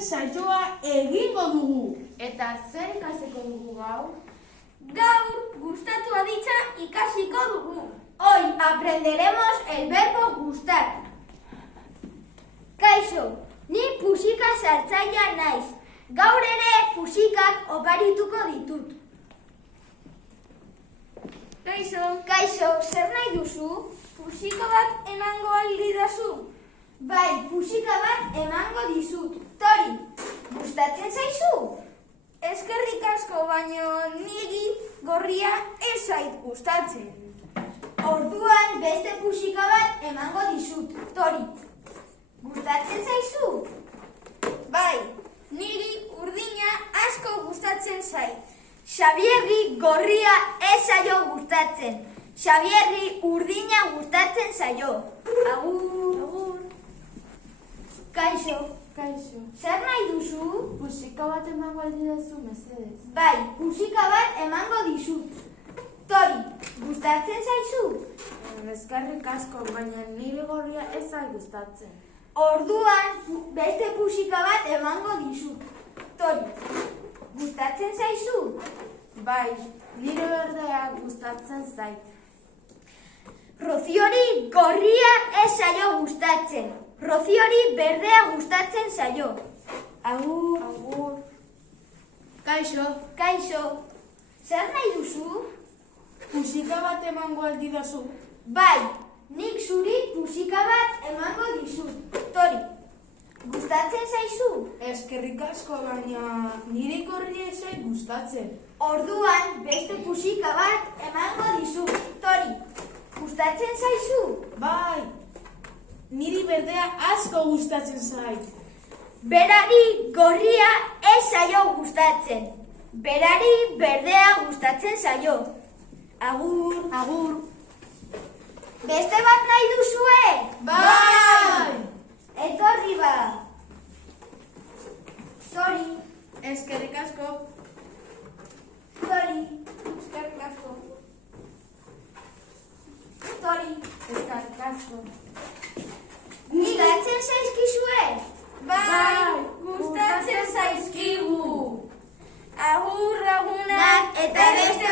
gustatzen saioa egingo dugu. Eta zer ikasiko dugu gaur? Gaur gustatu aditza ikasiko dugu. Hoy aprenderemos el verbo gustar. Kaixo, ni pusika saltzailea naiz. Gaur ere pusikak oparituko ditut. Kaixo, zer nahi duzu? Pusika bat emango aldidazu? Bai, pusika bat emango dizut. Tori, gustatzen zaizu? Eskerrik asko, baino niri gorria ez zait gustatzen. Orduan beste pusika bat emango dizut. Tori, gustatzen zaizu? Bai, niri urdina asko gustatzen zait. Xabierri gorria ez zaio gustatzen. Xabierri urdina gustatzen zaio. Agur. Kaixo. Zer nahi duzu? Pusika bat emango aldidazu, mesedez. Bai, pusika bat emango dizut. Tori, gustatzen zaizu? Eskerrik asko, baina nire gorria ez zait gustatzen. Orduan beste pusika bat emango dizut. Tori, gustatzen zaizu? Bai, nire berdea gustatzen zait. Roziori gorria ez zaio gustatzen. Roziori berdea gustatzen zaio. Agur. Kaixo. Zer nahi duzu? Pusika bat emango aldidazu. Bai, nik zuri pusika bat emango dizut. Tori, gustatzen zaizu? Eskerrik asko, baina nire gorria ez zait gustatzen. Orduan beste pusika bat emango dizut. Tori, gustatzen zaizu? Bai, niri berdea asko gustatzen zait. Berari gorria ez zaio gustatzen. Berari berdea gustatzen zaio. Agur. Beste bat nahi duzue? Bai! Etorri ba. Tori, Eskerrik asko. Tori. Tori, Eskerrik asko. gustatzen zaizkizue? Bai, gustatzen zaizkigu. Agur lagunak eta beste